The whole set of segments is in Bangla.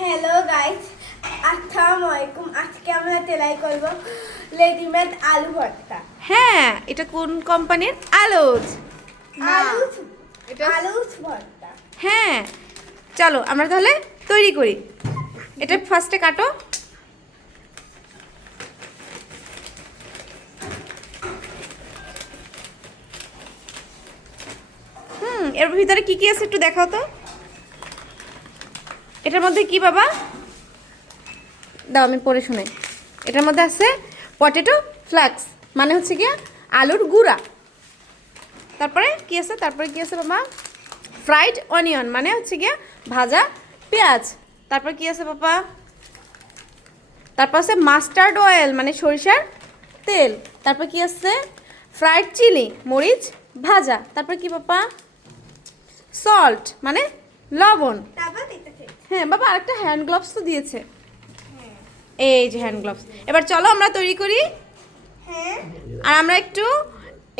হ্যালো গাইস, আসসালামু আলাইকুম। আজকে আমরা তেলাই করব রেডিমেড আলু ভর্তা। হ্যাঁ, এটা কোন কোম্পানির আলুজ? আলু ভর্তা। হ্যাঁ, চলো আমরা তাহলে তৈরি করি। এটা ফার্স্টে কাটো। এর ভিতরে কি কি আছে একটু দেখাও তো। এটার মধ্যে কি বাবা? দাও আমি পড়ে শুনে। এটার মধ্যে আছে পটেটো ফ্লাক্স, মানে হচ্ছে গিয়া আলুর গুঁড়া। তারপরে কি আছে? বাবা? ফ্রাইড অনিয়ন, মানে হচ্ছে গিয়া ভাজা পেঁয়াজ। তারপর কি আছে বাবা? তারপর আছে মাস্টার্ড অয়েল, মানে সরিষার তেল। তারপর কি আছে? ফ্রাইড চিলি, মরিচ ভাজা। তারপর কি বাবা? সল্ট, মানে লবণ। হ্যাঁ বাবা, আরেকটা হ্যান্ড গ্লাভস তো দিয়েছে। এই যে হ্যান্ড গ্লাভস। এবার চলো আমরা তৈরি করি। আর আমরা একটু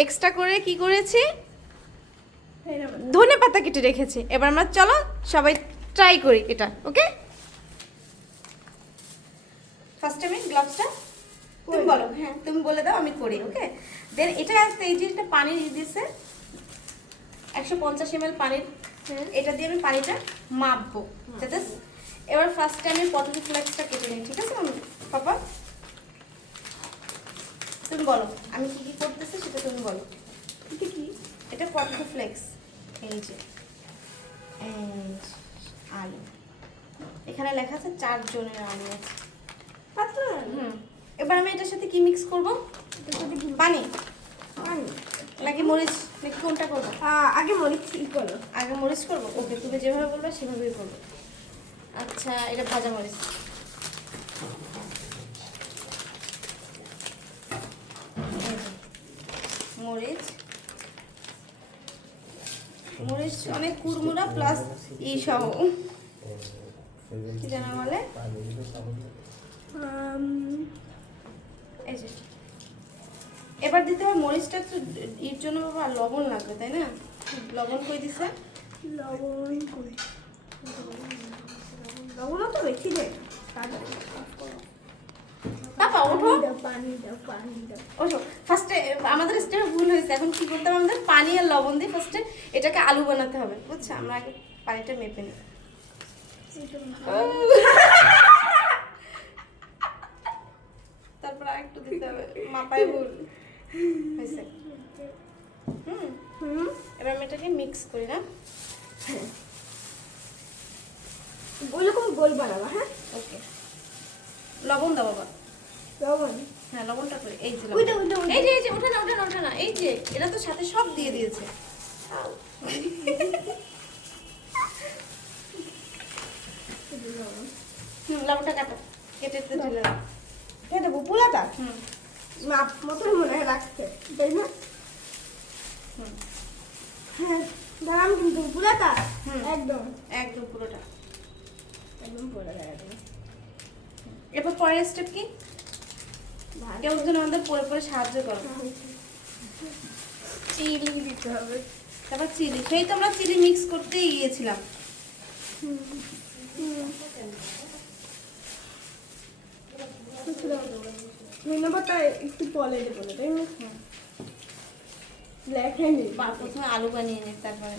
এক্সট্রা করে কি করেছি, ধনে পাতা কেটে রেখেছি। এবার আমরা চলো সবাই ট্রাই করি এটা। ওকে, ফার্স্ট আমি গ্লাভসটা তুমি বলো। হ্যাঁ তুমি বলে দাও, আমি করি। ওকে, দেন এটা আসতে এই যে এটা পানি দিয়েছে 150 ml পানির। এটা দিয়ে আমি পানিটা মাপবো যাতে। এবার ফার্স্টে আমি পটেটো ফ্লেক্সটা কেটে নিই, ঠিক আছে পাপা? তুমি বলো আমি কি কি করতেছি সেটা তুমি বলো। কি? এটা পটেটো ফ্লেক্স। এই যে আলু, এখানে লেখা আছে 4 জনের আলু আছে। এবার আমি এটার সাথে কি মিক্স করবো? পানি নাকি মরিচ, নাকি কোনটা করবো? আগে মরিচ করো। আগে মরিচ করবো। ওকে, তুমি যেভাবে বলবে সেভাবেই করবো। আচ্ছা, এটা ভাজা মরিচ। মরিচ অনেক কুড়মুড়া প্লাস সহ কি জানা বলে। এই যে এবার দিতে হবে মরিচটা একটু এর জন্য বাবা লবণ লাগবে, তাই না? লবণ কই দিছে? লবণ তো বেশি দে। বাবা ওঠো, পানি দাও। ওঠো। ফার্স্টে আমাদের স্টেপে ভুল হয়েছে। এখন কি করতে হবে? আমাদের পানি আর লবণ দিয়ে ফার্স্টে এটাকে আলু বানাতে হবে, বুঝছো? আমরা আগে পানিটা মেপে নিই। তারপর আরেকটু দিতে হবে, মাপায় ভুল হয়েছে। এবার আমি এটাকে মিক্স করি না। ওইরকম গোল বানাবা। হ্যাঁ, ওকে, লবণ দাও বাবা। লবণ। হ্যাঁ, লবণটা করি। এই যে ওইটা। এই যে ওঠে না। এই যে এটা তো সাথে সব দিয়ে দিয়েছে। লবণটা কাটো, কেটে ঢেলে দাও। এটা বুপুলাটা মাপ মতো মনে হয় রাখতে, তাই না? হ্যাঁ, দাম কিন্তু পুরাটা একদম পুরোটা একদম পুরো লাগাতে। এরপর পরের স্টেপ কি? কেউ একজন আমাদের পরে সাহায্য করো। চিলি দিতে হবে। তারপর চিলি, সেই তো আমরা চিলি মিক্স করতেই গিয়েছিলাম। ধন্যবাদটা একটু পলে দেবো, তাই না? Black hand. প্রথমে আলু বানিয়ে নে, তারপরে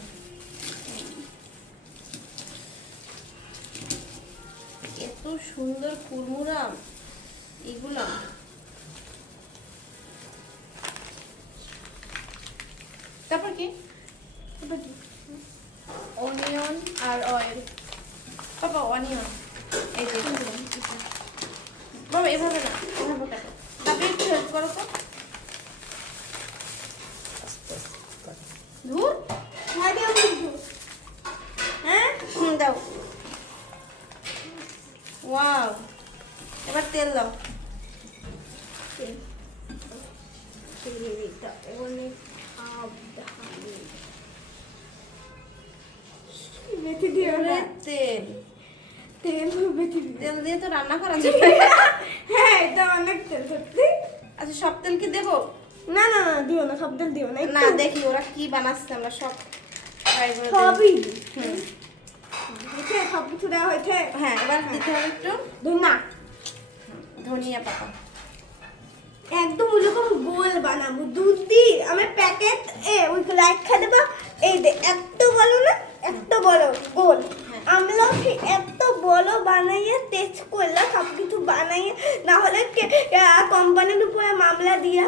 এত সুন্দর কুড়মুড়া এগুলো। তারপর কি? অনিয়ন আর অয়েল। বাবা অনিয়ন, এই যে বাবা এভাবে না, এভাবে কাটো। তারপরে একটু হেল্প করো তো। ধুর, হ্যাঁ দাও। ওয়াও, এবার তেল দাও। মেথি দিও না। তেল দিয়ে তো রান্না করা যাবে। হ্যাঁ, এটা অনেক তেল সত্যি। আচ্ছা, সব তেল কি দেবো? না দিও না, সব তেল দিও না। না, দেখি ওরা কি বানাচ্ছে, আমরা সব ট্রাই করে সবই হুম হয়েছে সব কিছু দেওয়া হয়েছে। হ্যাঁ এবার দিতে হবে একটু ধন্যা ধনিয়া পাতা। একদম ওরকম গোল বানাবো, দুধ দিয়ে আমি প্যাকেট ওই রাখা দেবো। এই দে এত বড় না, এত বড় গোল। হ্যাঁ। আমরাও ঠিক এত বড় বানাইয়ে টেস্ট করলাম সব কিছু বানাইয়ে, না হলে কোম্পানির উপরে মামলা দিয়া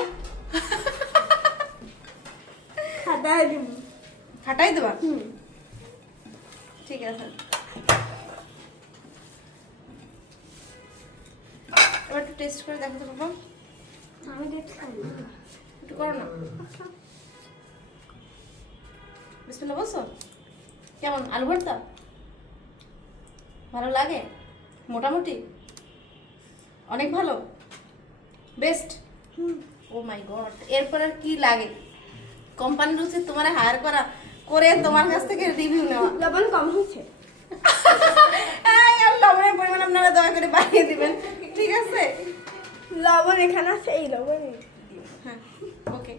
খাতায় দিব। খাটাই দেবা? হুম। ঠিক আছে, এবার একটু টেস্ট করে দেখো তো বাবা, আমি দেখছি একটু করো না। বিসমিল্লাহ বলছো? কেমন আলু ভর্তা? ভালো লাগে? মোটামুটি অনেক ভালো, বেস্ট। ও মাই গড, এরপর আর কি লাগে? কোম্পানির উচিত তোমার হায়ার করা, করে তোমার কাছ থেকে রিভিউ নেওয়া। লবণ কম হয়েছে। এই আর লবণের পরিমাণ আপনারা দয়া করে বাড়িয়ে দিবেন, ঠিক আছে? লবণ এখানে আছে, এই লবণ। হ্যাঁ ওকে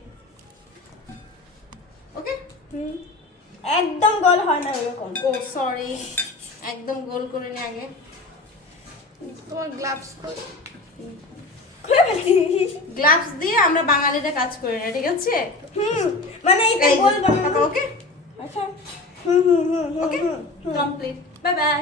ওকে। একদম গোল হয় না ওরকম। ও সরি, একদম গোল করে নি আগে। তোমার গ্লাভস খুলে ফেলছি। গ্লাভস দিয়ে আমরা বাঙালিরা কাজ করি না, ঠিক আছে? মানে এইটা গোল বানাবো। ওকে আচ্ছা ওকে কমপ্লিট, বাই বাই।